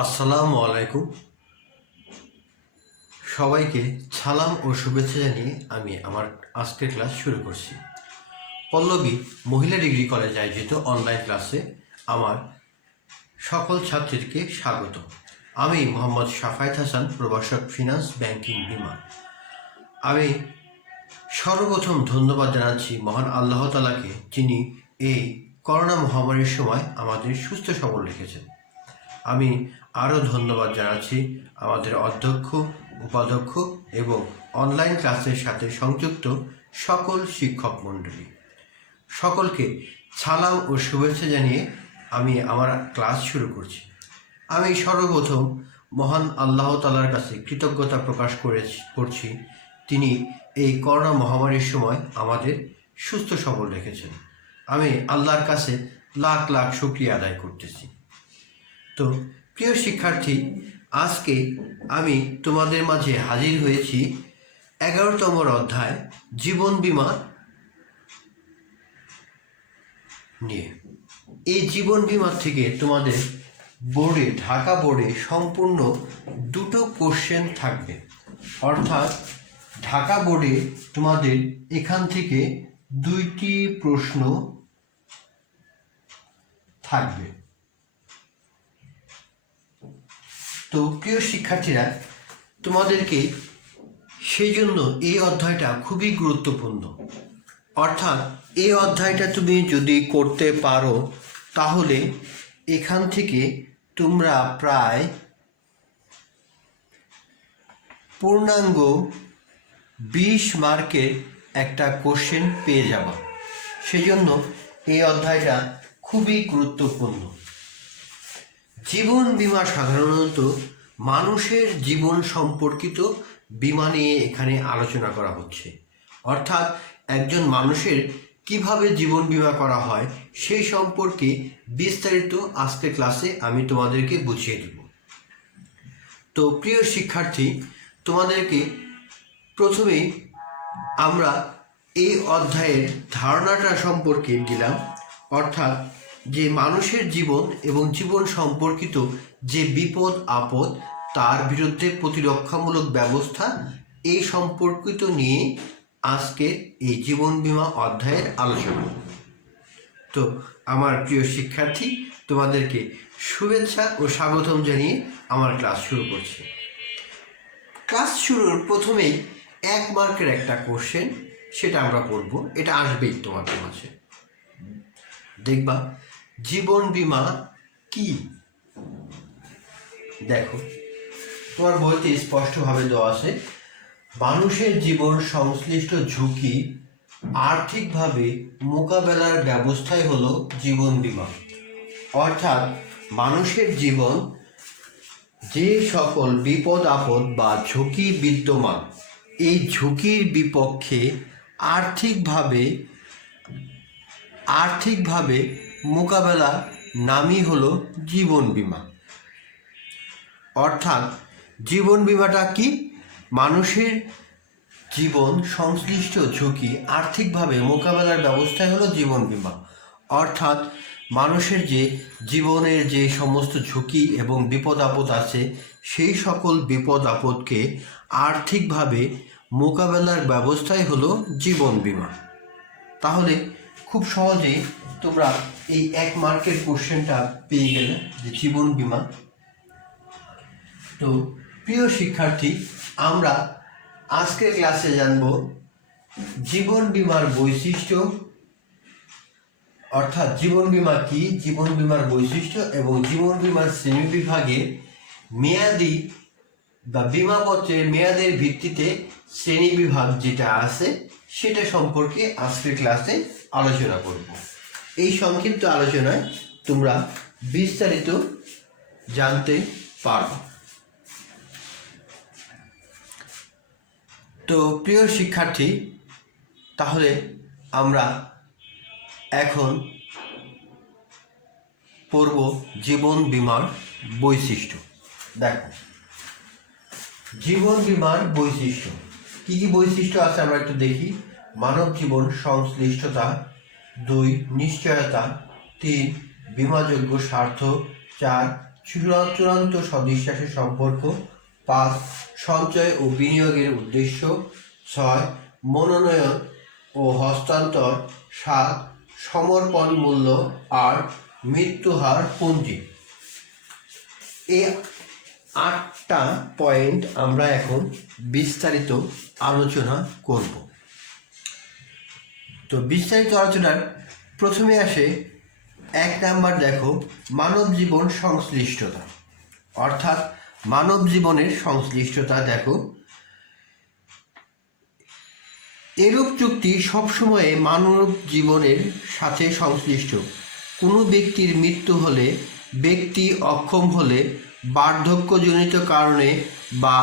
আসসালামু আলাইকুম। সবাইকে সালাম ও শুভেচ্ছা জানিয়ে আমি আমার আজকের ক্লাস শুরু করছি। পল্লবী মহিলা ডিগ্রি কলেজ আয়োজিত অনলাইন ক্লাসে আমার সকল ছাত্রীদেরকে স্বাগত। আমি মোহাম্মদ শাফায়েত হাসান, প্রভাষক, ফিনান্স, ব্যাংকিং, বিমা। আমি সর্বপ্রথম ধন্যবাদ জানাচ্ছি মহান আল্লাহ তাআলাকে, যিনি এই করোনা মহামারীর সময় আমাদের সুস্থ সবল রেখেছেন। আমি আরও ধন্যবাদ জানাচ্ছি আমাদের অধ্যক্ষ, উপাধ্যক্ষ এবং অনলাইন ক্লাসের সাথে সংযুক্ত সকল শিক্ষক মণ্ডলী। সকলকে সালাম ও শুভেচ্ছা জানিয়ে আমি আমার ক্লাস শুরু করছি। আমি সর্বপ্রথম মহান আল্লাহ তাআলার কাছে কৃতজ্ঞতা প্রকাশ করছি, তিনি এই করোনা মহামারীর সময় আমাদের সুস্থ সবল রেখেছেন। আমি আল্লাহর কাছে লাখ লাখ শুকরিয়া আদায় করতেছি। তো প্রিয় শিক্ষার্থী, আজকে আমি তোমাদের মাঝে হাজির হয়েছি 11তম অধ্যায় জীবন বীমা নিয়ে। এই জীবন বীমা থেকে তোমাদের বোর্ডে, ঢাকা বোর্ডে সম্পূর্ণ দুটো কোশ্চেন থাকবে। অর্থাৎ ঢাকা বোর্ডে তোমাদের এখান থেকে 2টি প্রশ্ন থাকবে। তো প্রিয় শিক্ষার্থীরা, তোমাদেরকে সেই জন্য এই অধ্যায়টা খুবই গুরুত্বপূর্ণ। অর্থাৎ এই অধ্যায়টা তুমি যদি করতে পারো তাহলে এখান থেকে তোমরা প্রায় পূর্ণাঙ্গ 20 মার্কের একটা কোশ্চেন পেয়ে যাবা। সেজন্য এই অধ্যায়টা খুবই গুরুত্বপূর্ণ। জীবন বীমা সাধারণত মানুষের জীবন সম্পর্কিত বীমা নিয়ে এখানে আলোচনা করা হচ্ছে। অর্থাৎ একজন মানুষের কিভাবে জীবন বীমা করা হয় সেই সম্পর্কে বিস্তারিত আজকের ক্লাসে আমি তোমাদেরকে বুঝিয়ে দেব। তো প্রিয় শিক্ষার্থী, তোমাদেরকে প্রথমেই আমরা এই অধ্যায়ের ধারণাটা সম্পর্কে দিলাম। অর্থাৎ যে মানুষের জীবন এবং জীবন সম্পর্কিত যে বিপদ আপদ, তার বিরুদ্ধে প্রতিরক্ষামূলক ব্যবস্থা, এই সম্পর্কিত নিয়ে আজকে এই জীবন বীমা অধ্যায়ের আলোচনা। তো আমার প্রিয় শিক্ষার্থী, তোমাদেরকে শুভেচ্ছা ও স্বাগতম জানিয়ে আমার ক্লাস শুরু করছি। ক্লাস শুরুর প্রথমেই 1 মার্কের একটা কোশ্চেন, সেটা আমরা পড়ব। এটা আসবেই তোমাদের মাঝে। দেখবা জীবন বীমা কি। দেখো, তোমার বইতে স্পষ্টভাবে দেওয়া আছে, মানুষের জীবন সংশ্লিষ্ট ঝুঁকি আর্থিকভাবে মোকাবেলার ব্যবস্থাই হলো জীবন বীমা। অর্থাৎ মানুষের জীবন যে সকল বিপদ আপদ বা ঝুঁকি বিদ্যমান, এই ঝুঁকির বিপক্ষে আর্থিকভাবে মোকাবেলা নামই হলো জীবন বীমা। অর্থাৎ জীবন বীমাটা কি? মানুষের জীবন সংশ্লিষ্ট ঝুঁকি আর্থিকভাবে মোকাবেলার ব্যবস্থাই হলো জীবন বীমা। অর্থাৎ মানুষের যে জীবনের যে সমস্ত ঝুঁকি এবং বিপদ আপদ আছে, সেই সকল বিপদ আপদকে আর্থিকভাবে মোকাবেলার ব্যবস্থাই হলো জীবন বীমা। তাহলে খুব সহজেই তোমরা এই 1 মার্কের কোশ্চেনটা পেয়ে গেলে যে জীবন বীমা। তো প্রিয় শিক্ষার্থী, আমরা আজকের ক্লাসে জানব জীবন বীমার বৈশিষ্ট্য, অর্থাৎ জীবন বীমা কি, জীবন বীমার বৈশিষ্ট্য এবং জীবন বীমার শ্রেণীবিভাগে মেয়াদি বা বীমাপত্রের মেয়াদের ভিত্তিতে শ্রেণীবিভাগ যেটা আছে সেটা সম্পর্কে আজকের ক্লাসে আলোচনা করব। এই সংক্ষিপ্ত আলোচনায় তোমরা বিস্তারিত জানতে পারবে। তো প্রিয় শিক্ষার্থী, তাহলে আমরা এখন পড়ব জীবন বীমার বৈশিষ্ট্য। দেখো, জীবন বীমার বৈশিষ্ট্য কি কি বৈশিষ্ট্য আছে আমরা একটু দেখি। মানব জীবন সংশ্লিষ্টতা, 2 নিশ্চয়তা, 3 বীমাযোগ্য স্বার্থ, 4 চূড়ান্ত সদিশ্বাসের সম্পর্ক। 5 সঞ্চয় ও বিনিয়োগের উদ্দেশ্য। 6 মনোনয়ন ও হস্তান্তর। 7 সমর্পণ মূল্য। 8 মৃত্যুহার পুঁজি। এই 8টা পয়েন্ট আমরা এখন বিস্তারিত আলোচনা করব। তো বিস্তারিত আলোচনার প্রথমে আসে 1 নাম্বার, দেখো মানব জীবন সংশ্লিষ্টতা, অর্থাৎ মানব জীবনের সংশ্লিষ্টতা। দেখো এরূপ চুক্তি সবসময় মানব জীবনের সাথে সংশ্লিষ্ট। কোনো ব্যক্তির মৃত্যু হলে, ব্যক্তি অক্ষম হলে, বার্ধক্যজনিত কারণে বা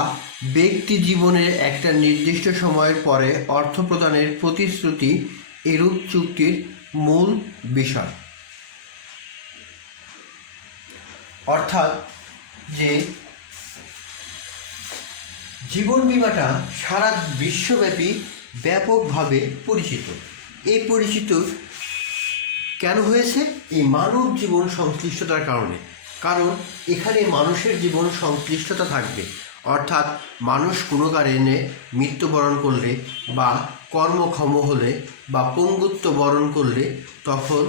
ব্যক্তি জীবনের একটা নির্দিষ্ট সময়ের পরে অর্থ প্রদানের প্রতিশ্রুতি এরূপ চুক্তির মূল বিষয়। অর্থাৎ যে জীবন বীমাটা সারা বিশ্বব্যাপী ব্যাপকভাবে পরিচিত। এই পরিচিত কেন হয়েছে? এই মানব জীবন সংশ্লিষ্টতার কারণে। কারণ এখানে মানুষের জীবন সংশ্লিষ্টতা থাকবে, অর্থাৎ মানুষ কোনো কারণে মৃত্যুবরণ করলে বা কর্মক্ষম হলে বা পঙ্গুত্ব বরণ করলে তখন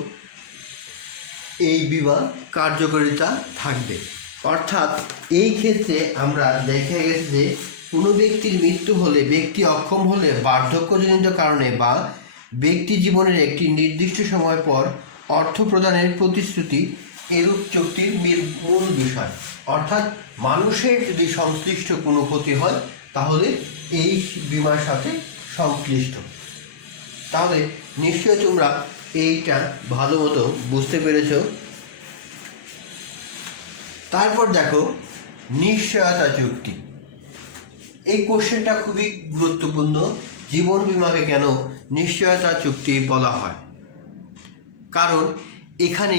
এই বিমা কার্যকারিতা থাকবে। অর্থাৎ এই ক্ষেত্রে আমরা দেখা গেছে যে কোনো ব্যক্তির মৃত্যু হলে, ব্যক্তি অক্ষম হলে, বার্ধক্যজনিত কারণে বা ব্যক্তি জীবনের একটি নির্দিষ্ট সময় পর অর্থ প্রদানের প্রতিশ্রুতি এরূপ চুক্তির মূল বিষয়। অর্থাৎ মানুষের যদি সংশ্লিষ্ট কোনো ক্ষতি হয় তাহলে এই বিমার সাথে সংশ্লিষ্ট। তাহলে নিশ্চয় তোমরা এইটা ভালো মতো বুঝতে পেরেছ। তারপর দেখো নিশ্চয়তা চুক্তি। এই কোশ্চেনটা খুবই গুরুত্বপূর্ণ। জীবন বীমাকে কেন নিশ্চয়তা চুক্তি বলা হয়? কারণ এখানে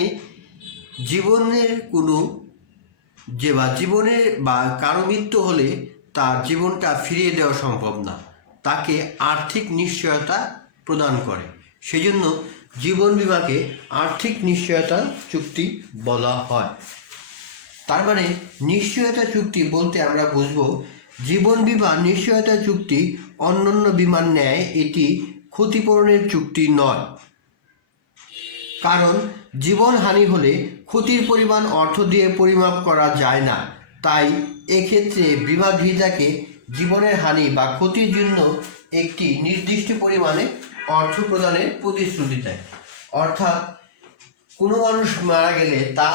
জীবনের কোনো জীবনের বা কারো মৃত্যু হলে তার জীবনটা ফিরিয়ে দেওয়া সম্ভব না, তাকে আর্থিক নিশ্চয়তা প্রদান করে। সেজন্য জীবন বীমাকে আর্থিক নিশ্চয়তা চুক্তি বলা হয়। তার মানে নিশ্চয়তা চুক্তি বলতে আমরা বুঝব জীবন বীমা নিশ্চয়তা চুক্তি অন্যান্য বীমার ন্যায় এটি ক্ষতিপূরণের চুক্তি নয়। কারণ জীবনহানি হলে ক্ষতির পরিমাণ অর্থ দিয়ে পরিমাপ করা যায় না। তাই এক্ষেত্রে বীমাগ্রহীতাকে জীবনের হানি বা ক্ষতির জন্য একটি নির্দিষ্ট পরিমাণে অর্থ প্রদানের প্রতিশ্রুতি দেয়। অর্থাৎ কোনো মানুষ মারা গেলে তা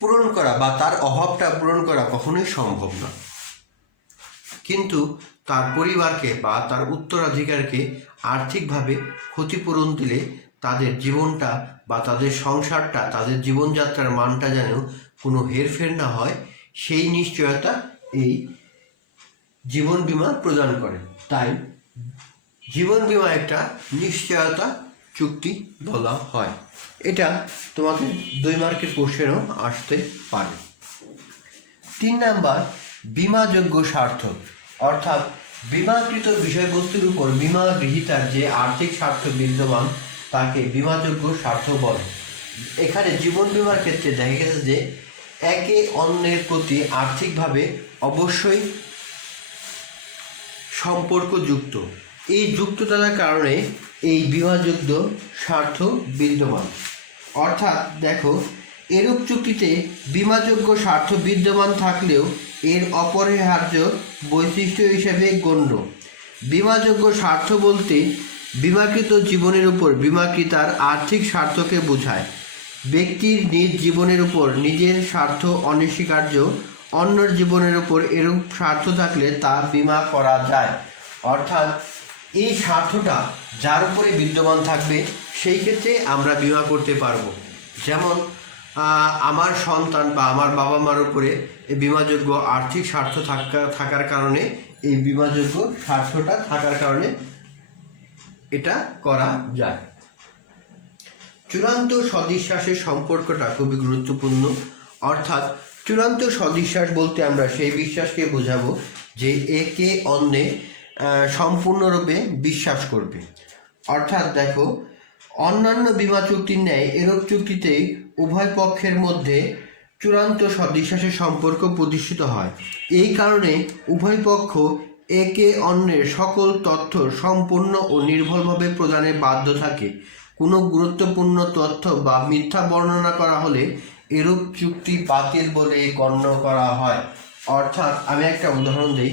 পূরণ করা বা তার অভাবটা পূরণ করা কখনোই সম্ভব না, কিন্তু তার পরিবারকে বা তার উত্তরাধিকারকে আর্থিকভাবে ক্ষতিপূরণ দিলে তাদের জীবনটা বা তাদের সংসারটা, তাদের জীবনযাত্রার মানটা যেন কোনো হেরফের না হয়, সেই নিশ্চয়তা এই জীবন বীমা প্রদান করে। তাই জীবন বীমা একটা নিশ্চয়তা চুক্তি বলা হয়। এটা তোমাকে 2 মার্কের কোশ্চেনও আসতে পারে। 3 নাম্বার, বীমাযোগ্য স্বার্থ। অর্থাৎ বীমাকৃত বিষয়বস্তুর উপর বীমা গৃহীতার যে আর্থিক স্বার্থ বিদ্যমান তাকে বীমাযোগ্য স্বার্থ বলে। এখানে জীবন বীমার ক্ষেত্রে দেখা গেছে যে একে অন্যের প্রতি আর্থিকভাবে অবশ্যই সম্পর্কযুক্ত। এই যুক্ততার কারণে এই বীমাযোগ্য স্বার্থ বিদ্যমান। অর্থাৎ দেখো এরূপ চুক্তিতে বীমাযোগ্য স্বার্থ বিদ্যমান থাকলেও এর অপরিহার্য বৈশিষ্ট্য হিসেবে গণ্য। বীমাযোগ্য স্বার্থ বলতে বীমাকৃত জীবনের উপর বীমাকৃতার আর্থিক স্বার্থকে বোঝায়। ব্যক্তির নিজ জীবনের উপর নিজের স্বার্থ অনস্বীকার্য, অন্যের জীবনের উপর এরূপ স্বার্থ থাকলে তা বীমা করা যায়। অর্থাৎ এই স্বার্থটা যার উপরে বিদ্যমান থাকবে সেই ক্ষেত্রে আমরা বীমা করতে পারবো। যেমন আমার সন্তান বা আমার বাবা মার উপরে এই বীমাযোগ্য আর্থিক স্বার্থ থাকার কারণে, এই বীমাযোগ্য স্বার্থটা থাকার কারণে এটা করা যায়। চূড়ান্ত সদিশ্বাসের সম্পর্কটা খুবই গুরুত্বপূর্ণ। অর্থাৎ চূড়ান্ত সদিশ্বাস বলতে আমরা সেই বিশ্বাসকে বোঝাবো যে একে অন্যে সম্পূর্ণরূপে বিশ্বাস করবে। অর্থাৎ দেখো অন্যান্য বীমা চুক্তির ন্যায় এরূপ চুক্তিতেই উভয় পক্ষের মধ্যে চূড়ান্ত বিশ্বাসের সম্পর্ক প্রতিষ্ঠিত হয়। এই কারণে উভয় পক্ষ একে অন্যের সকল তথ্য সম্পূর্ণ ও নির্ভুলভাবে প্রদানে বাধ্য থাকে। কোনো গুরুত্বপূর্ণ তথ্য বা মিথ্যা বর্ণনা করা হলে এরূপ চুক্তি বাতিল বলে গণ্য করা হয়। অর্থাৎ আমি একটা উদাহরণ দিই,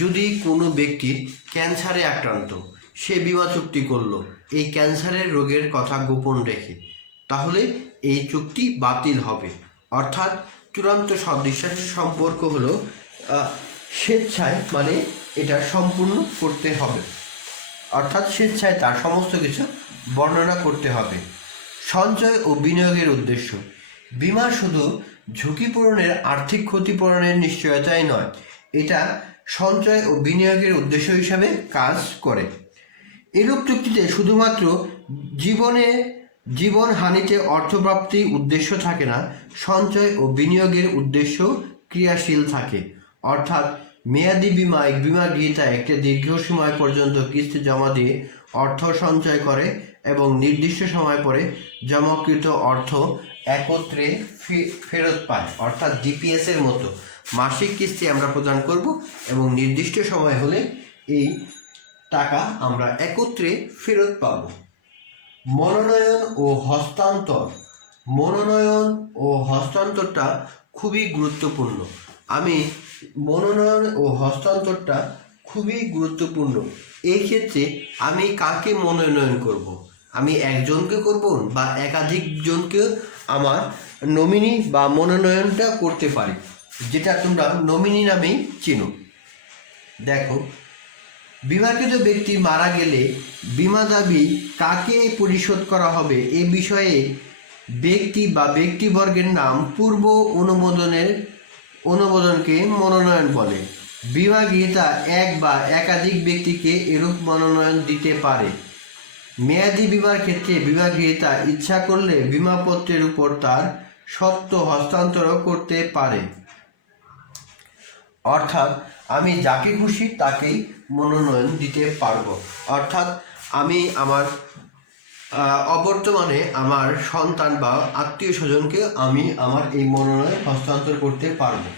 যদি কোনো ব্যক্তির ক্যান্সারে আক্রান্ত, সে বীমা চুক্তি করলো এই ক্যান্সারের রোগের কথা গোপন রেখে, তাহলে এই চুক্তি বাতিল হবে। অর্থাৎ চূড়ান্ত সদ্বিশ্বাসের সম্পর্ক হলো স্বেচ্ছায়, মানে এটা সম্পূর্ণ করতে হবে, অর্থাৎ স্বেচ্ছায় তার সমস্ত কিছু বর্ণনা করতে হবে। সঞ্চয় ও বিনিয়োগের উদ্দেশ্য। বীমা শুধু ঝুঁকি পূরণের আর্থিক ক্ষতিপূরণের নিশ্চয়তাই নয়, এটা সঞ্চয় ও বিনিয়োগের উদ্দেশ্য হিসাবে কাজ করে। এরূপ চুক্তিতে শুধুমাত্র জীবনহানিতে অর্থপ্রাপ্তির উদ্দেশ্য থাকে না, সঞ্চয় ও বিনিয়োগের উদ্দেশ্য ক্রিয়াশীল থাকে। অর্থাৎ মেয়াদি বীমা গ্রহীতা একটা দীর্ঘ সময় পর্যন্ত কিস্তি জমা দিয়ে অর্থ সঞ্চয় করে এবং নির্দিষ্ট সময় পরে জমাকৃত অর্থ একত্রে ফেরত পায়। অর্থাৎ জিপিএস এর মতো মাসিক কিস্তি আমরা প্রদান করব এবং নির্দিষ্ট সময় হলে এই টাকা আমরা একত্রে ফেরত পাব। মনোনয়ন ও হস্তান্তরটা খুবই গুরুত্বপূর্ণ। মনোনয়ন ও হস্তান্তরটা খুবই গুরুত্বপূর্ণ। এই ক্ষেত্রে আমি কাকে মনোনয়ন করব? আমি একজনকে করব বা একাধিকজনকে আমার নমিনি বা মনোনয়নটা করতে পারি, যেটা তোমরা নমিনি নামেই চেনো। দেখো, বিমাকৃত ব্যক্তি মারা গেলে বীমা দাবি কাকে পরিশোধ করা হবে এ বিষয়ে ব্যক্তি বা ব্যক্তিবর্গের নাম পূর্ব অনুমোদনকে মনোনয়ন বলে। বীমা গ্রহীতা এক বা একাধিক ব্যক্তিকে এরূপ মনোনয়ন দিতে পারে। মেয়াদি বীমার ক্ষেত্রে বীমা গ্রহীতা ইচ্ছা করলে বীমাপত্রের উপর তার সত্ত্ব হস্তান্তর করতে পারে। অর্থাৎ আমি যাকে খুশি তাকেই মনোনয়ন দিতে পারবো। অর্থাৎ আমি আমার অবর্তমানে আমার সন্তান বা আত্মীয় স্বজনকে আমি আমার এই মনোনয়ন হস্তান্তর করতে পারবো।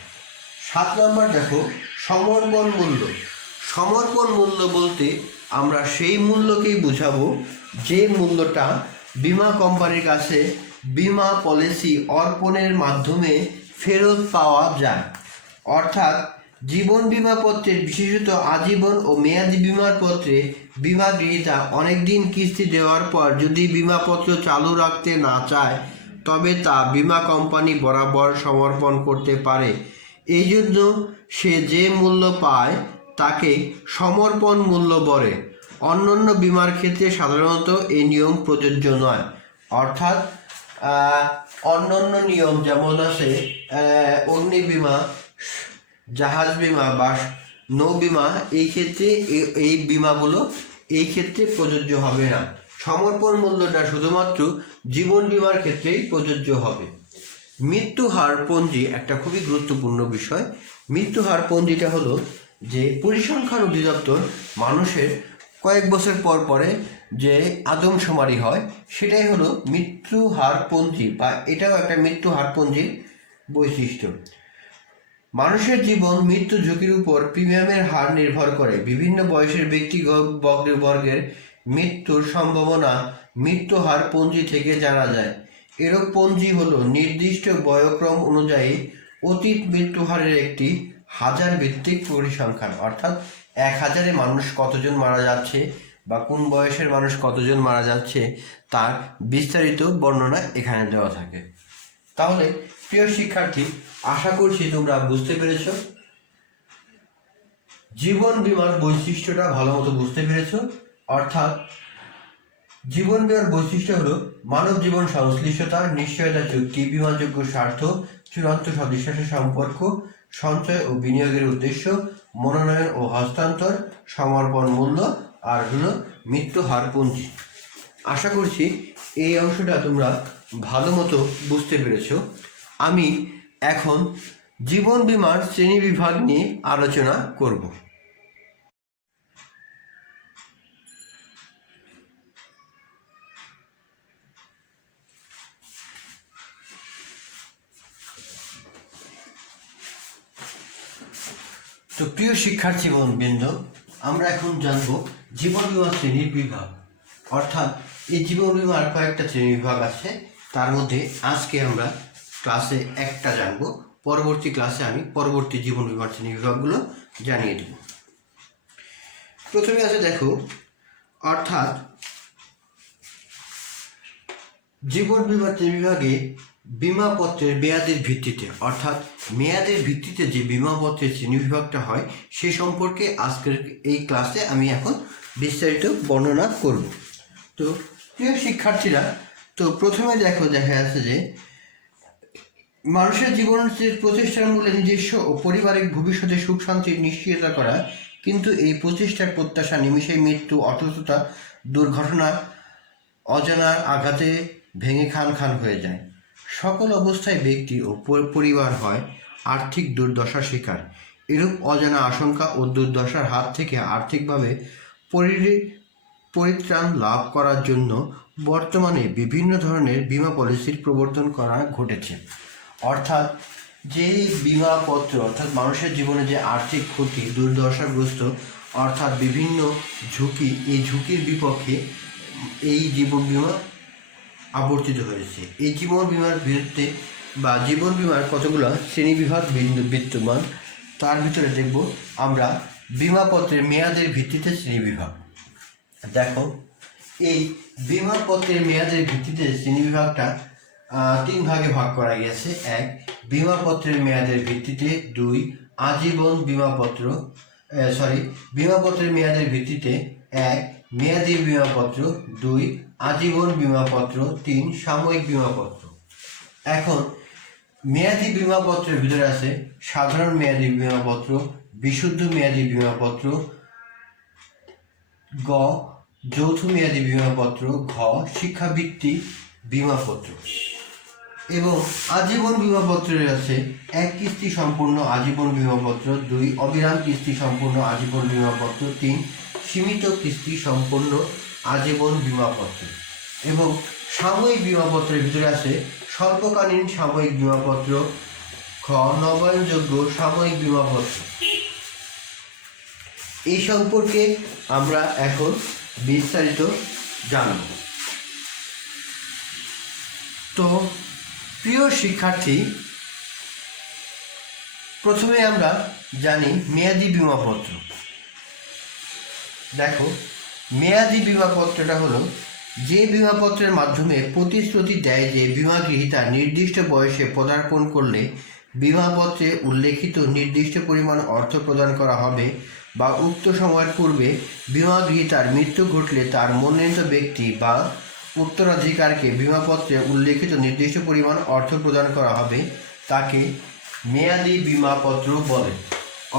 7 নম্বর দেখো, সমর্পণ মূল্য। সমর্পণ মূল্য বলতে আমরা সেই মূল্যকেই বুঝাবো যে মূল্যটা বীমা কোম্পানির কাছে বীমা পলিসি অর্পণের মাধ্যমে ফেরত পাওয়া যায়। অর্থাৎ জীবন বীমা পত্রের, বিশেষত আজীবন ও মেয়াদি বীমার পত্রে বীমা গ্রহীতা অনেকদিন কিস্তি দেওয়ার পর যদি বীমাপত্র চালু রাখতে না চায়, তবে তা বীমা কোম্পানি বরাবর সমর্পণ করতে পারে। এই জন্য সে যে মূল্য পায় তাকে সমর্পণ মূল্য বলে। অন্যান্য বীমার ক্ষেত্রে সাধারণত এই নিয়ম প্রযোজ্য নয়। অর্থাৎ অন্যান্য নিয়ম যেমন আছে অগ্নি বীমা, জাহাজ বীমা বা নৌ বীমা, এই ক্ষেত্রে এই বীমাগুলো এই ক্ষেত্রে প্রযোজ্য হবে না। সমর্পণ মূল্যটা শুধুমাত্র জীবন বীমার ক্ষেত্রেই প্রযোজ্য হবে। মৃত্যু হার পঞ্জি একটা খুবই গুরুত্বপূর্ণ বিষয়। মৃত্যু হার পঞ্জিটা হলো যে পরিসংখ্যান অধিদপ্তর মানুষের কয়েক বছর পর পরে যে আদমশুমারি হয়, সেটাই হলো মৃত্যু হার পঞ্জি, বা এটাও একটা মৃত্যু হার পঞ্জির বৈশিষ্ট্য। মানুষের জীবন মৃত্যু ঝুঁকির উপর প্রিমিয়ামের হার নির্ভর করে। বিভিন্ন বয়সের ব্যক্তিবর্গের মৃত্যুর সম্ভাবনা মৃত্যু হার পঞ্জি থেকে জানা যায়। এরূপ পঞ্জি হলো নির্দিষ্ট বয়ক্রম অনুযায়ী অতীত মৃত্যু হারের একটি হাজার ভিত্তিক পরিসংখ্যান। অর্থাৎ 1000-এ মানুষ কতজন মারা যাচ্ছে বা কোন বয়সের মানুষ কতজন মারা যাচ্ছে তার বিস্তারিত বর্ণনা এখানে দেওয়া থাকে। তাহলে প্রিয় শিক্ষার্থী, আশা করছি তোমরা বুঝতে পেরেছ, জীবন বীমার বৈশিষ্ট্যটা ভালো মতো বুঝতে পেরেছ। অর্থাৎ জীবন বীমার বৈশিষ্ট্য হলো মানব জীবন সংশ্লিষ্টতা, নিশ্চয়তা চুক্তি, বিমাযোগ্য স্বার্থ, চূড়ান্ত সদিশ্বাসের সম্পর্ক, সঞ্চয় ও বিনিয়োগের উদ্দেশ্য, মনোনয়ন ও হস্তান্তর, সমর্পণ মূল্য, আর হলো মৃত্যু হার পঞ্জি। আশা করছি এই অংশটা তোমরা ভালো মতো বুঝতে পেরেছ। আমি এখন জীবন বীমার শ্রেণীবিভাগ নিয়ে আলোচনা করব। তো প্রিয় শিক্ষার্থী বৃন্দ, আমরা এখন জানব জীবন বীমা শ্রেণীর বিভাগ। অর্থাৎ এই জীবন বীমার কয়েকটা শ্রেণী বিভাগ আছে, তার মধ্যে আজকে আমরা ক্লাসে একটা জানব, পরবর্তী ক্লাসে আমি পরবর্তী জীবন বীমার শ্রেণী বিভাগগুলো জানিয়ে দেব। প্রথমে আছে দেখো, অর্থাৎ জীবন বীমা শ্রেণী বিভাগে বিমাপত্রের মেয়াদের ভিত্তিতে, অর্থাৎ মেয়াদের ভিত্তিতে যে বিমাপত্রের শ্রেণী বিভাগটা হয় সে সম্পর্কে আজকের এই ক্লাসে আমি এখন বিস্তারিত বর্ণনা করব। তো প্রিয় শিক্ষার্থীরা, তো প্রথমে দেখা যাচ্ছে যে মানুষের জীবনের প্রচেষ্টার মূলে নিজস্ব ও পারিবারিক ভবিষ্যতে সুখ শান্তির নিশ্চয়তা করা, কিন্তু এই প্রচেষ্টার প্রত্যাশা নিমিষেই মৃত্যু, অসুস্থতা, দুর্ঘটনা, অজানার আঘাতে ভেঙে খান খান হয়ে যায়। সকল অবস্থায় ব্যক্তি ও পরিবার হয় আর্থিক দুর্দশার শিকার। এরূপ অজানা আশঙ্কা ও দুর্দশার হাত থেকে আর্থিকভাবে পরিত্রাণ লাভ করার জন্য বর্তমানে বিভিন্ন ধরনের বিমা পলিসির প্রবর্তন করা ঘটেছে। অর্থাৎ যে বিমাপত্র, অর্থাৎ মানুষের জীবনে যে আর্থিক ক্ষতি, দুর্দশাগ্রস্ত, অর্থাৎ বিভিন্ন ঝুঁকি, এই ঝুঁকির বিপক্ষে এই জীবন বিমা আবর্তিত হয়েছে। এই জীবন বিমার বিরুদ্ধে বা জীবন বিমার কতগুলো শ্রেণীবিভাগ বিদ্যমান, তার ভিতরে দেখব আমরা বিমাপত্রের মেয়াদের ভিত্তিতে শ্রেণীবিভাগ। দেখো, এই বিমাপত্রের মেয়াদের ভিত্তিতে শ্রেণীবিভাগটা তিন ভাগে ভাগ করা গিয়েছে। এক, বিমাপত্রের মেয়াদের ভিত্তিতে। দুই, আজীবন বিমাপত্র বিমাপত্রের মেয়াদের ভিত্তিতে। এক, মেয়াদি বিমাপত্র। দুই, আজীবন বিমাপত্র। তিন, সাময়িক বিমাপত্র। এখন মেয়াদি বিমাপত্রের ভিতরে আছে সাধারণ মেয়াদি বিমাপত্র, বিশুদ্ধ মেয়াদি বিমাপত্র, গ যৌথ মেয়াদি বিমাপত্র, ঘ শিক্ষাবৃত্তি বিমাপত্র। এবং আজীবন বিমাপত্রের আছে এক কিস্তি সম্পূর্ণ আজীবন বিমাপত্র, দুই অবিরাম কিস্তি সম্পূর্ণ আজীবন বিমাপত্র, তিন সীমিত কিস্তি সম্পূর্ণ আজীবন বিমাপত্র। এবং সাময়িক বিমাপত্রের ভিতরে আছে স্বল্পকালীন সাময়িক বিমাপত্র, খ নবায়নযোগ্য সাময়িক বিমাপত্র। এই সম্পর্কে আমরা এখন বিস্তারিত জানব। তো প্রিয় শিক্ষার্থী, প্রথমে আমরা জানি মেয়াদি বিমাপত্র। দেখো, মেয়াদি বিমাপত্রটা হলো যে বিমাপত্রের মাধ্যমে প্রতিশ্রুতি দেয় যে বিমা গ্রহীতা নির্দিষ্ট বয়সে পদার্পণ করলে বিমাপত্রে উল্লেখিত নির্দিষ্ট পরিমাণ অর্থ প্রদান করা হবে, বা উক্ত সময়ের পূর্বে বিমা গ্রহীতার মৃত্যু ঘটলে তার মনোনীত ব্যক্তি বা উত্তরাধিকারকে বিমাপত্রে উল্লেখিত নির্দিষ্ট পরিমাণ অর্থ প্রদান করা হবে, তাকে মেয়াদি বিমাপত্র বলে।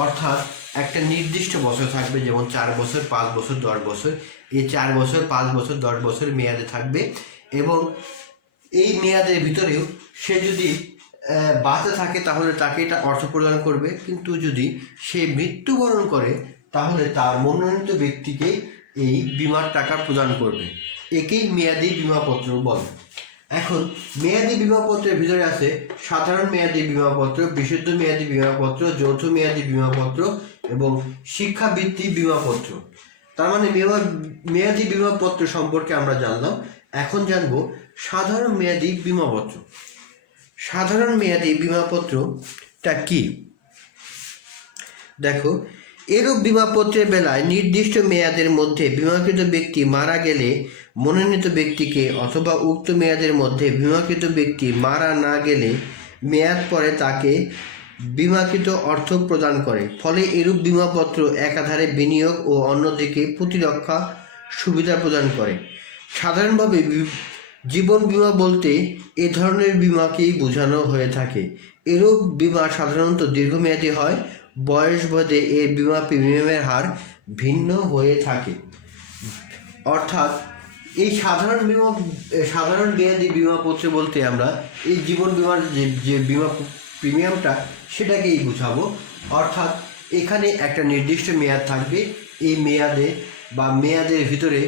অর্থাৎ একটা নির্দিষ্ট বছর থাকবে, যেমন 4 বছর, 5 বছর, 10 বছর। এই 4 বছর, 5 বছর, 10 বছর মেয়াদে থাকবে, এবং এই মেয়াদের ভিতরেও সে যদি বাঁচে থাকে তাহলে তাকে এটা অর্থ প্রদান করবে, কিন্তু যদি সে মৃত্যুবরণ করে তাহলে তার মনোনীত ব্যক্তিকে এই বিমার টাকা প্রদান করবে। একেই মেয়াদি বিমাপত্র বলে। এখন মেয়াদি বিমাপত্রের ভিতরে আছে সাধারণ মেয়াদি বিমাপত্র, বিশুদ্ধ মেয়াদি বিমাপত্র, যৌথ মেয়াদি বিমাপত্র এবং শিক্ষাবৃত্তি বিমাপত্র। তার মানে মেয়াদি বিমাপত্র সম্পর্কে আমরা জানলাম। এখন জানব সাধারণ মেয়াদি বিমাপত্র। সাধারণ মেয়াদি বিমাপত্রটা কি? দেখো, এরূপ বিমাপত্রের বেলায় নির্দিষ্ট মেয়াদের মধ্যে বিমাকৃত ব্যক্তি মারা গেলে মনোনীত ব্যক্তিকে, অথবা উক্ত মেয়াদের মধ্যে বিমাকৃত ব্যক্তি মারা না গেলে মেয়াদ পরে তাকে বিমাকৃত অর্থ প্রদান করে। ফলে এরূপ বিমাপত্র একাধারে বিনিয়োগ ও অন্যদিকে প্রতিরক্ষা সুবিধা প্রদান করে। সাধারণভাবে জীবন বিমা বলতে এ ধরনের বিমাকেই বোঝানো হয়ে থাকে। এরূপ বিমা সাধারণত দীর্ঘমেয়াদী হয়। বয়স ভেদে এর বিমা প্রিমিয়ামের হার ভিন্ন হয়ে থাকে। অর্থাৎ এই সাধারণ মেয়াদি বিমাপত্র বলতে আমরা এই জীবন বিমার যে বিমা প্রিমিয়ামটা সেটাকেই বোঝাবো। অর্থাৎ এখানে একটা নির্দিষ্ট মেয়াদ থাকবে, এই মেয়াদে বা মেয়াদের ভিতরে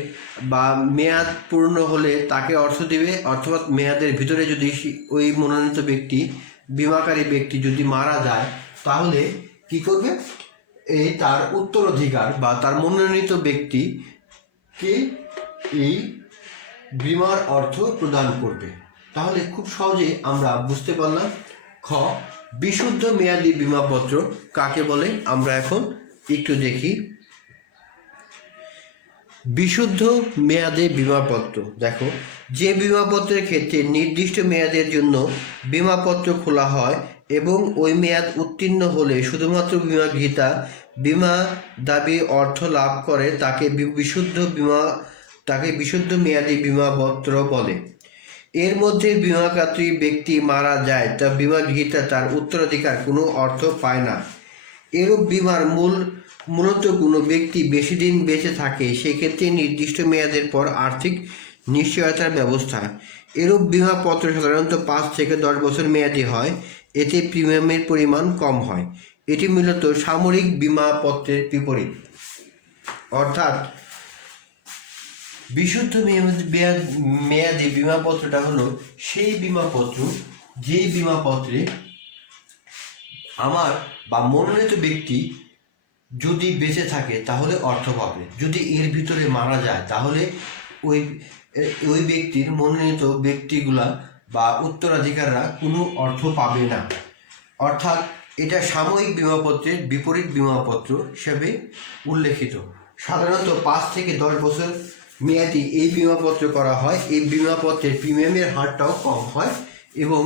বা মেয়াদ পূর্ণ হলে তাকে অর্থ দেবে, অথবা মেয়াদের ভিতরে যদি ওই মনোনীত ব্যক্তি, বিমাকারী ব্যক্তি যদি মারা যায় তাহলে কি করবে? এই তার উত্তরাধিকার বা তার মনোনীত ব্যক্তিকে এই বিমার অর্থ প্রদান করবে। তাহলে খুব সহজে আমরা বুঝতে পারলাম। খ, বিশুদ্ধ মেয়াদী বিমাপত্র কাকে বলে আমরা এখন একটু দেখি। বিশুদ্ধ মেয়াদে বিমাপত্র, দেখো, যে বিমাপত্রের ক্ষেত্রে নির্দিষ্ট মেয়াদের জন্য বিমাপত্র খোলা হয় এবং ওই মেয়াদ উত্তীর্ণ হলে শুধুমাত্র বিমাগ্রহীতা বিমা দাবি অর্থ লাভ করে তাকে বিশুদ্ধ মেয়াদী বিমাপত্র বলে। এর মধ্যে বিমাকারী ব্যক্তি মারা যায় তা বিমাগ্রহীতা তার উত্তরাধিকার কোনো অর্থ পায় না। এরূপ বিমার মূলত কোনো ব্যক্তি বেশি দিন বেঁচে থাকে সেক্ষেত্রে নির্দিষ্ট মেয়াদের পর আর্থিক নিশ্চয়তার ব্যবস্থা। এরূপ বিমাপত্র সাধারণত 5 থেকে 10 বছর মেয়াদী হয়, এতে প্রিমিয়ামের পরিমাণ কম হয়। এটি মূলত সামরিক বিমাপত্রের বিপরীত। অর্থাৎ বিশুদ্ধ মেয়াদী বিমাপত্রটা হলো সেই বিমাপত্র যেই বিমাপত্রে আমার বা মনোনীত ব্যক্তি যদি বেঁচে থাকে তাহলে অর্থ পাবে, যদি এর ভিতরে মারা যায় তাহলে ওই ব্যক্তির মনোনীত ব্যক্তিগুলা বা উত্তরাধিকাররা কোনো অর্থ পাবে না। অর্থাৎ এটা সাময়িক বিমাপত্রের বিপরীত বিমাপত্র হিসেবে উল্লেখিত। সাধারণত 5 থেকে 10 বছর মেয়াদি এই বিমাপত্র করা হয়। এই বিমাপত্রের প্রিমিয়ামের হারটাও কম হয় এবং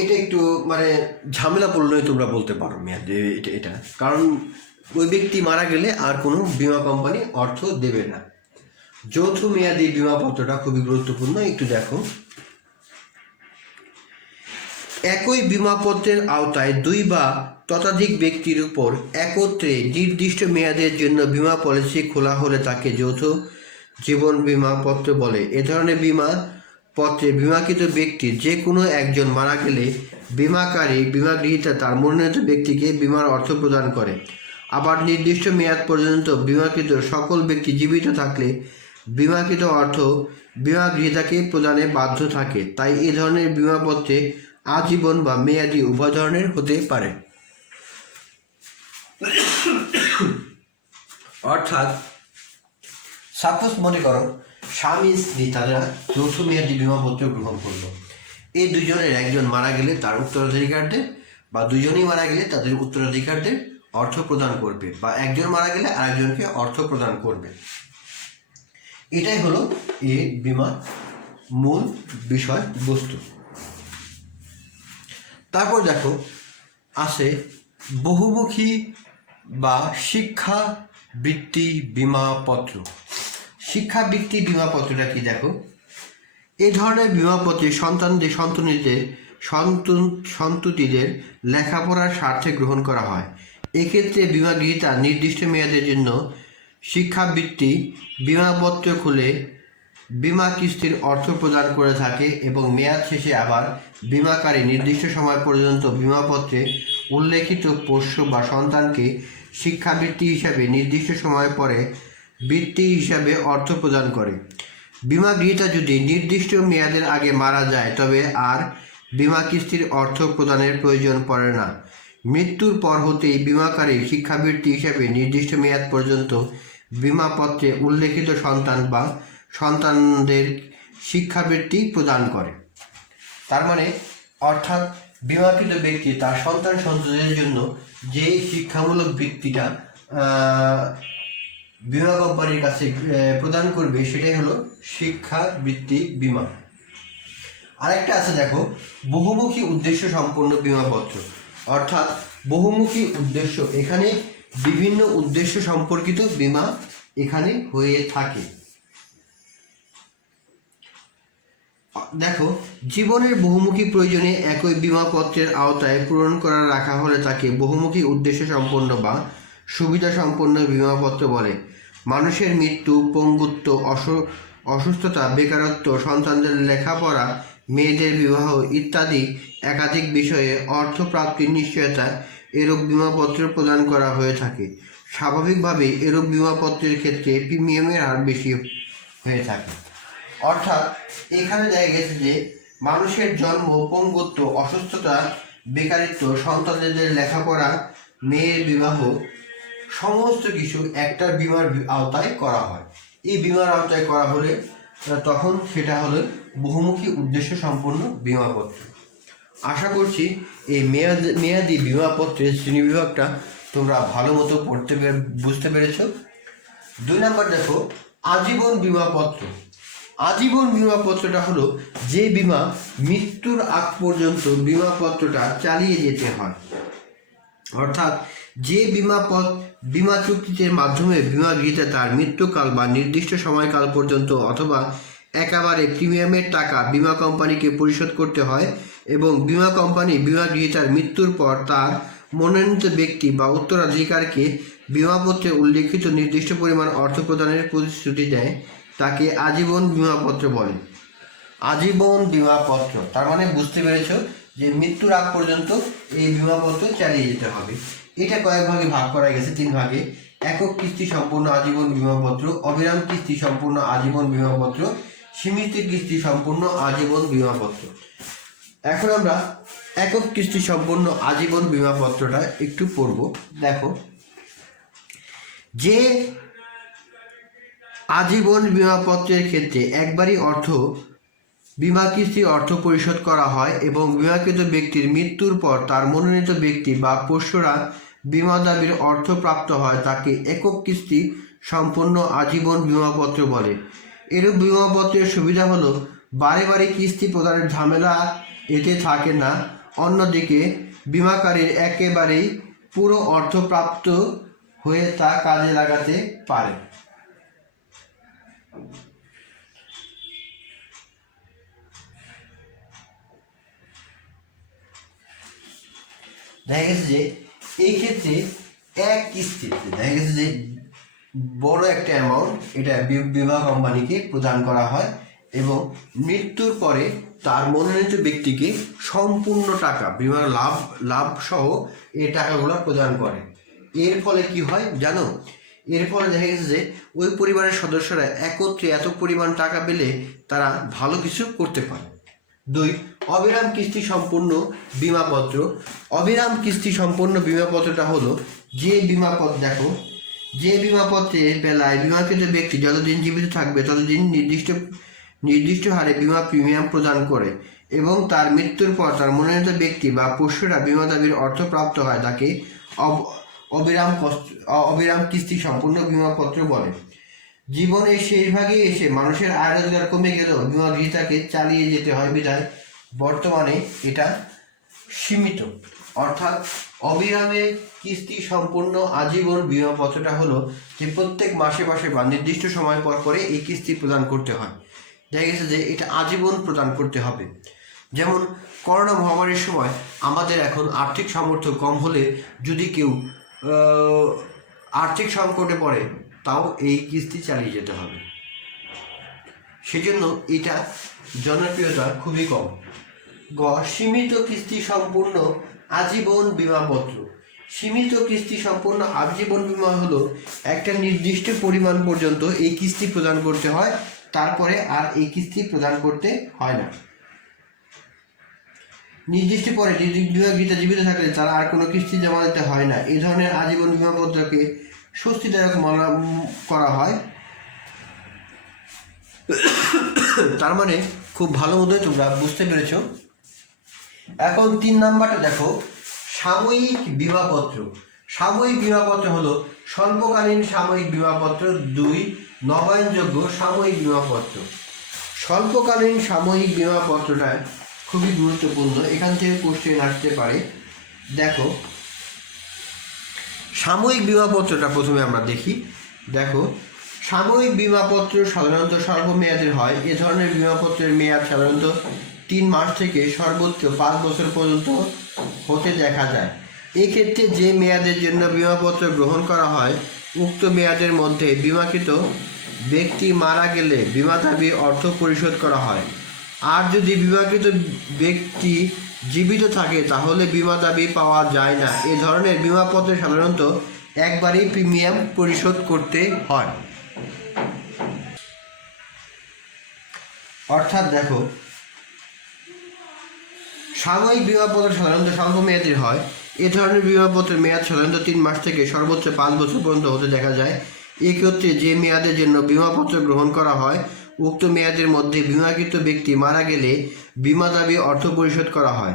এটা একটু মানে ঝামেলা পড়লেই তোমরা বলতে পারো মেয়াদে এটা, কারণ ওই ব্যক্তি মারা গেলে আর কোনো বিমা কোম্পানি অর্থ দেবে না। যৌথ মেয়াদী বিমাপত্রটা খুবই গুরুত্বপূর্ণ, একটু দেখো। একই বিমাপত্রের আওতায় 2 বা ততোধিক ব্যক্তির উপর একত্রে নির্দিষ্ট মেয়াদের জন্য বিমা পলিসি খোলা হলে তাকে যৌথ জীবন বিমাপত্র বলে। এ ধরনের বিমাপত্রে বিমাকৃত ব্যক্তির যে কোনো একজন মারা গেলে বিমাগ্রহীতা তার মনোনীত ব্যক্তিকে বিমার অর্থ প্রদান করে। আবার নির্দিষ্ট মেয়াদ পর্যন্ত বিমাকৃত সকল ব্যক্তি জীবিত থাকলে বিমাকৃত অর্থ বিমাগ্রহীতাকে প্রদানে বাধ্য থাকে। তাই এ ধরনের বিমাপত্রে আজীবন বা মেয়াদি উভয় ধরনের হতে পারে। অর্থাৎ সাপোজ মনে করো স্বামী স্ত্রী তারা যৌথ মেয়াদী বিমাপত্র গ্রহণ করলো। এই দুজনের একজন মারা গেলে তার উত্তরাধিকারদের বা দুজনেই মারা গেলে তাদের উত্তরাধিকারদের অর্থ প্রদান করবে, বা একজন মারা গেলে আরেকজনকে অর্থ প্রদান করবে। এটাই হলো এই বিমার মূল বিষয় বস্তু। তারপর দেখো আছে বহুমুখী বা শিক্ষাবৃত্তি বিমাপত্র। শিক্ষাবৃত্তি বিমাপত্রটা কি দেখো, এই ধরনের বিমাপত্রে সন্ততিদের লেখাপড়ার স্বার্থে গ্রহণ করা হয়। এক্ষেত্রে বিমাগ্রহীতা নির্দিষ্ট মেয়াদের জন্য শিক্ষাবৃত্তি বিমাপত্র খুলে বিমা কিস্তির অর্থ প্রদান করে থাকে এবং মেয়াদ শেষে আবার বিমাকারী নির্দিষ্ট সময় পর্যন্ত বিমাপত্রে উল্লেখিত পোষ্য বা সন্তানকে শিক্ষাবৃত্তি হিসাবে নির্দিষ্ট সময় পরে বৃত্তি হিসাবে অর্থ প্রদান করে। বিমাগ্রহীতা যদি নির্দিষ্ট মেয়াদের আগে মারা যায় তবে আর বিমা কিস্তির অর্থ প্রদানের প্রয়োজন পড়ে না। মৃত্যুর পর হতেই বিমাকারী শিক্ষাবৃত্তি হিসাবে নির্দিষ্ট মেয়াদ পর্যন্ত বিমাপত্রে উল্লেখিত সন্তান বা সন্তানদের শিক্ষাবৃত্তি প্রদান করে। তার মানে অর্থাৎ বিমাকৃত ব্যক্তি তার সন্ততিদের জন্য যে শিক্ষামূলক বৃত্তিটা বিমা কোম্পানির কাছে প্রদান করবে সেটাই হলো শিক্ষাবৃত্তি বিমা। আরেকটা আছে দেখো বহুমুখী উদ্দেশ্য সম্পন্ন বিমাপত্র। অর্থাৎ বহুমুখী উদ্দেশ্য, এখানে বিভিন্ন উদ্দেশ্য সম্পর্কিত বিমা এখানে হয়ে থাকে। দেখো জীবনের বহুমুখী প্রয়োজনে একই বিমাপত্রের আওতায় পূরণ করা রাখা হলে তাকে বহুমুখী উদ্দেশ্য সম্পন্ন বা সুবিধা সম্পন্ন বিমাপত্র বলে। মানুষের মৃত্যু, পঙ্গুত্ব, অসুস্থতা, বেকারত্ব, সন্তানদের লেখাপড়া, মেয়েদের বিবাহ ইত্যাদি একাধিক বিষয়ে অর্থপ্রাপ্তির নিশ্চয়তা এরূপ বিমাপত্র প্রদান করা হয়ে থাকে। স্বাভাবিকভাবে এরূপ বিমাপত্রের ক্ষেত্রে প্রিমিয়ামের হার বেশি হয়ে থাকে। অর্থাৎ এখানে দেখা গেছে যে মানুষের জন্ম, পঙ্গুত্ব, অসুস্থতা, বেকারিত্ব, সন্তানদের লেখাপড়া, মেয়ের বিবাহ সমস্ত কিছু একটা বিমার আওতায় করা হয়। এই বিমার আওতায় করা হলে তখন সেটা হলো বহুমুখী উদ্দেশ্য সম্পন্ন বিমাপত্র। আশা করছি এই মেয়াদি বিমাপত্রের শ্রেণীবিভাগটা তোমরা ভালো মতো বুঝতে পেরেছ। 2 নম্বর দেখো, আজীবন বিমাপত্র। আজীবন বিমাপত্রটা হলো যে বিমা মৃত্যুর আগ পর্যন্ত বিমাপত্রটা চালিয়ে যেতে হয়। অর্থাৎ যে বিমা চুক্তির মাধ্যমে বিমা গ্রহীতা তার মৃত্যুকাল বা নির্দিষ্ট সময়কাল পর্যন্ত অথবা একেবারে প্রিমিয়ামের টাকা বিমা কোম্পানিকে পরিশোধ করতে হয় এবং বিমা কোম্পানি বিমা গ্রহীতার মৃত্যুর পর তার মনোনীত ব্যক্তি বা উত্তরাধিকারকে বিমাপত্রে উল্লেখিত নির্দিষ্ট পরিমাণ অর্থ প্রদানের প্রতিশ্রুতি দেয়, তাকে আজীবন বিমাপত্র বলে। আজীবন বিমাপত্র তার মানে বুঝতে পেরেছ যে মৃত্যুর আগ পর্যন্ত এই বিমাপত্র চালিয়ে যেতে হবে। এটা কয়েক ভাগে ভাগ করা গেছে, 3 ভাগে। একক কিস্তি সম্পূর্ণ আজীবন বিমাপত্র, অবিরাম কিস্তি সম্পূর্ণ আজীবন বিমাপত্র, সীমিত কিস্তি সম্পূর্ণ আজীবন বিমাপত্র। এখন আমরা একক কিস্তি সম্পূর্ণ আজীবন বিমাপত্রটা একটু পড়ব। দেখো, যে আজীবন বিমাপত্রের ক্ষেত্রে একবারই বিমা কিস্তির অর্থ পরিশোধ করা হয় এবং বিমাকৃত ব্যক্তির মৃত্যুর পর তার মনোনীত ব্যক্তি বা পোষ্যরা বিমা দাবির অর্থ প্রাপ্ত হয়, তাকে একক কিস্তি সম্পূর্ণ আজীবন বিমাপত্র বলে। এরূপ বিমাপত্রের সুবিধা হলো বারে বারে কিস্তি প্রদানের ঝামেলা এতে থাকে না। অন্যদিকে বিমাকারীর একেবারেই পুরো অর্থ প্রাপ্ত হয়ে তা কাজে লাগাতে পারে। দেখা গেছে যে এই ক্ষেত্রে এক কিস্তিতে দেখা গেছে যে বড় একটা অ্যামাউন্ট এটা বিমা কোম্পানিকে প্রদান করা হয় এবং মৃত্যুর পরে তার মনোনীত ব্যক্তিকে সম্পূর্ণ টাকা বিমার লাভ সহ এই টাকাগুলো প্রদান করে। এর ফলে কি হয় জানো? এর ফলে দেখা গেছে যে ওই পরিবারের সদস্যরা একত্রে এত পরিমাণ টাকা পেলে তারা ভালো কিছু করতে পারে। 2, অবিরাম কিস্তি সম্পূর্ণ বিমাপত্র। অবিরাম কিস্তি সম্পূর্ণ বিমাপত্রটা হলো যে বিমাপত্রের বেলায় বিমাকৃত ব্যক্তি যতদিন জীবিত থাকবে ততদিন নির্দিষ্ট হারে বিমা প্রিমিয়াম প্রদান করে এবং তার মৃত্যুর পর তার মনোনীত ব্যক্তি বা পোষ্যরা বিমা দাবির অর্থ প্রাপ্ত হয়, তাকে অবিরাম কিস্তি সম্পূর্ণ বিমাপত্র বলে। জীবনের শেষ ভাগে এসে মানুষের আয় রোজগার কমে গেলেও বিমা গ্রহীতাকে চালিয়ে যেতে হয় বিধায় বর্তমানে এটা সীমিত। অর্থাৎ অবিরামে কিস্তি সম্পূর্ণ আজীবন বিমাপত্রটা হলো যে প্রত্যেক মাসে বা নির্দিষ্ট সময় পর পরে এই কিস্তি প্রদান করতে হয়। দেখা গেছে যে এটা আজীবন প্রদান করতে হবে। যেমন করোনা মহামারীর সময় আমাদের এখন আর্থিক সামর্থ্য কম হলে যদি কেউ আর্থিক সংকটে পড়ে তাও এই কিস্তি চালিয়ে যেতে হবে। সেজন্য এটা জনপ্রিয়তা খুবই কম। সীমিত কিস্তি সম্পূর্ণ আজীবন বিমাপত্র। সীমিত কিস্তি সম্পূর্ণ আজীবন বিমা হলো একটা নির্দিষ্ট পরিমাণ পর্যন্ত এই কিস্তি প্রদান করতে হয়, তারপরে আর এই কিস্তি প্রদান করতে হয় না। নির্দিষ্ট পরে বিমা গ্রহীতা জীবিত থাকলে তারা আর কোনো কিস্তি জমা দিতে হয় না। এই ধরনের আজীবন বিমাপত্রকে স্বস্তিদায়ক মনে করা হয়। তার মানে খুব ভালো মতো তোমরা বুঝতে পেরেছ। এখন 3 নাম্বারটা দেখো, সাময়িক বিমাপত্র। সাময়িক বিমাপত্র হলো স্বল্পকালীন সাময়িক বিমাপত্র। 2, নবায়নযোগ্য সাময়িক বিমাপত্র। স্বল্পকালীন সাময়িক বিমাপত্রটা খুবই গুরুত্বপূর্ণ, এখান থেকে কোশ্চেন আসতে পারে। দেখো, সাময়িক বিমাপত্রটা প্রথমে আমরা দেখি। দেখো, সাময়িক বিমাপত্র সাধারণত স্বল্প মেয়াদের হয়। এ ধরনের বিমাপত্রের মেয়াদ সাধারণত 3 মাস থেকে সর্বোচ্চ 5 বছর পর্যন্ত হতে দেখা যায়। এক্ষেত্রে যে মেয়াদের জন্য বিমাপত্র গ্রহণ করা হয় উক্ত মেয়াদের মধ্যে বিমাকৃত ব্যক্তি মারা গেলে বিমা দাবি অর্থ পরিশোধ করা হয়। আর যদি বিমাকৃত ব্যক্তি জীবিত থাকে তাহলে বিমা দাবি পাওয়া যায় না। এ ধরনের বিমাপত্রে সাধারণত একবারই প্রিমিয়াম পরিশোধ করতে হয়। অর্থাৎ দেখো, সাময়িক বিমাপত্র সাধারণত স্বল্পমেয়াদী হয়। এ ধরনের বিমাপত্রের মেয়াদ সাধারণত 3 মাস থেকে সর্বোচ্চ 5 বছর পর্যন্ত হতে দেখা যায়। এক্ষেত্রে যে মেয়াদের জন্য বিমাপত্র গ্রহণ করা হয় উক্ত মেয়াদের মধ্যে বিমাকৃত ব্যক্তি মারা গেলে বিমা দাবি অর্থ পরিশোধ করা হয়।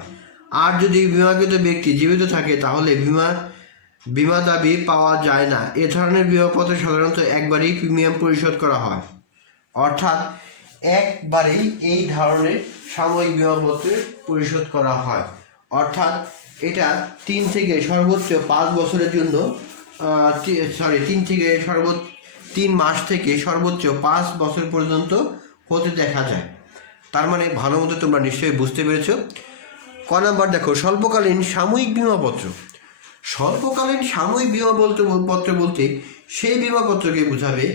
আর যদি বিমাকৃত ব্যক্তি জীবিত থাকে তাহলে বিমা দাবি পাওয়া যায় না। এ ধরনের বিমাপত্রে সাধারণত একবারই প্রিমিয়াম পরিশোধ করা হয়। অর্থাৎ একবারেই এই ধরনের সাময়িক বিমাপত্রের পরিশোধ করা হয়। অর্থাৎ এটা 3 থেকে সর্বোচ্চ 5 বছরের জন্য 3 মাস থেকে সর্বোচ্চ 5 বছর পর্যন্ত হতে দেখা যায়। তার মানে ভালো মতো তোমরা নিশ্চয়ই বুঝতে পেরেছ। ক নাম্বার দেখো, স্বল্পকালীন সাময়িক বিমাপত্র। স্বল্পকালীন সাময়িক বিমাপত্র বলতে সেই বিমাপত্রকে বোঝাবে,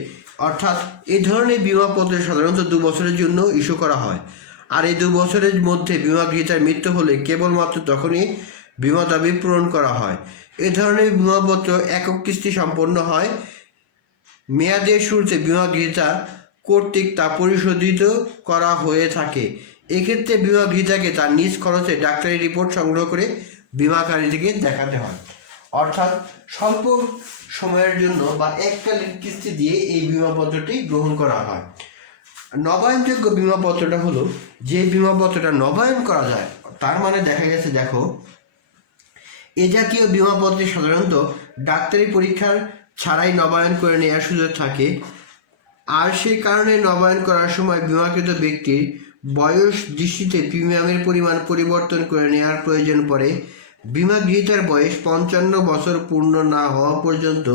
অর্থাৎ এই ধরনের বিমাপত্র সাধারণত 2 বছরের জন্য ইস্যু করা হয়। আর এই 2 বছরের মধ্যে বিমাগ্রহীতার মৃত্যু হলে কেবলমাত্র তখনই বিমা দাবি পূরণ করা হয়। এ ধরনের বিমাপত্র একক কিস্তি সম্পন্ন হয়। মেয়াদের শুরুতে বিমাগ্রহীতা কর্তৃক তা পরিশোধিত করা হয়ে থাকে। এক্ষেত্রে বিমাগ্রহীতাকে তার নিজ খরচে ডাক্তারি রিপোর্ট সংগ্রহ করে বিমাকারীকে দেখাতে হয়। অর্থাৎ স্বল্প সময়ের জন্য বা এককালীন কিস্তি দিয়ে এই বিমাপত্রটি গ্রহণ করা হয়। নবায়নযোগ্য বিমাপত্রটা হলো যে বিমাপত্রটা নবায়ন করা যায়। তার মানে দেখা গেছে, দেখো, এ জাতীয় বিমাপত্রে সাধারণত ডাক্তারি পরীক্ষার ছাড়াই নবায়ন করে নেওয়ার সুযোগ থাকে। আর সেই কারণে নবায়ন করার সময় বিমাকৃত ব্যক্তির বয়স দৃষ্টিতে প্রিমিয়ামের পরিমাণ পরিবর্তন করে নেওয়ার প্রয়োজন পড়ে। বিমাগৃহীতার বয়স 55 বছর পূর্ণ না হওয়া পর্যন্ত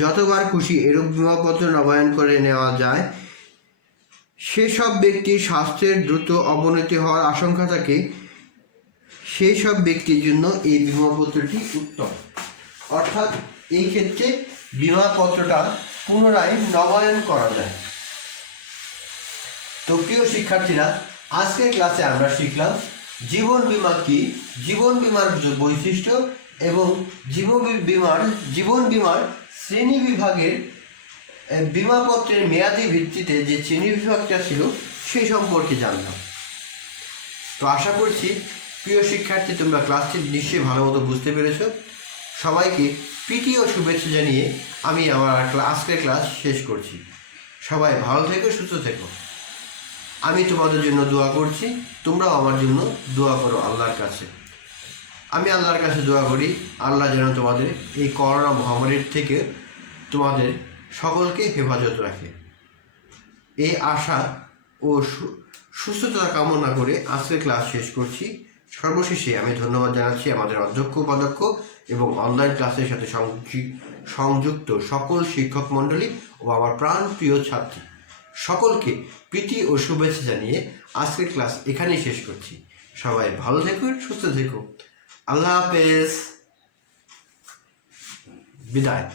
যতবার খুশি এরূপ বিমাপত্র নবায়ন করে নেওয়া যায়। সেসব ব্যক্তির স্বাস্থ্যের দ্রুত অবনতি হওয়ার আশঙ্কা থাকে, সেই সব ব্যক্তির জন্য এই বিমাপত্রটি উত্তম। অর্থাৎ এই ক্ষেত্রে বিমাপত্রটা পুনরায় নবায়ন করা যায়। তো প্রিয় শিক্ষার্থীরা, আজকের ক্লাসে আমরা শিখলাম জীবন বীমা কি, জীবন বীমার বৈশিষ্ট্য এবং জীবন বীমার শ্রেণী বিভাগের বিমাপত্রের মেয়াদি ভিত্তিতে যে শ্রেণী বিভাগটা ছিল সেই সম্পর্কে জানলাম। তো আশা করছি প্রিয় শিক্ষার্থী তোমরা ক্লাসটি নিশ্চয়ই ভালো মতো বুঝতে পেরেছ। সবাইকে প্রীতি ও শুভেচ্ছা জানিয়ে আমি আমার আজকের ক্লাস শেষ করছি। সবাই ভালো থেকো, সুস্থ থেকো। আমি তোমাদের জন্য দোয়া করছি, তোমরাও আমার জন্য দোয়া করো আল্লাহর কাছে। আমি আল্লাহর কাছে দোয়া করি আল্লাহ যেন তোমাদের এই করোনা মহামারীর থেকে তোমাদের সকলকে হেফাজত রাখে। এই আশা ও সুস্থতা কামনা করে আজকের ক্লাস শেষ করছি। সর্বশেষে আমি ধন্যবাদ জানাচ্ছি আমাদের অধ্যক্ষ, উপাধ্যক্ষ এবং অনলাইন ক্লাসের সাথে সংযুক্ত সকল শিক্ষক মণ্ডলী ও আমার প্রাণপ্রিয় ছাত্রী সকলকে প্রীতি ও শুভেচ্ছা জানিয়ে আজকের ক্লাস এখানেই শেষ করছি। সবাই ভালো থেকো, সুস্থ থেকো। আল্লাহ হাফেজ, বিদায়।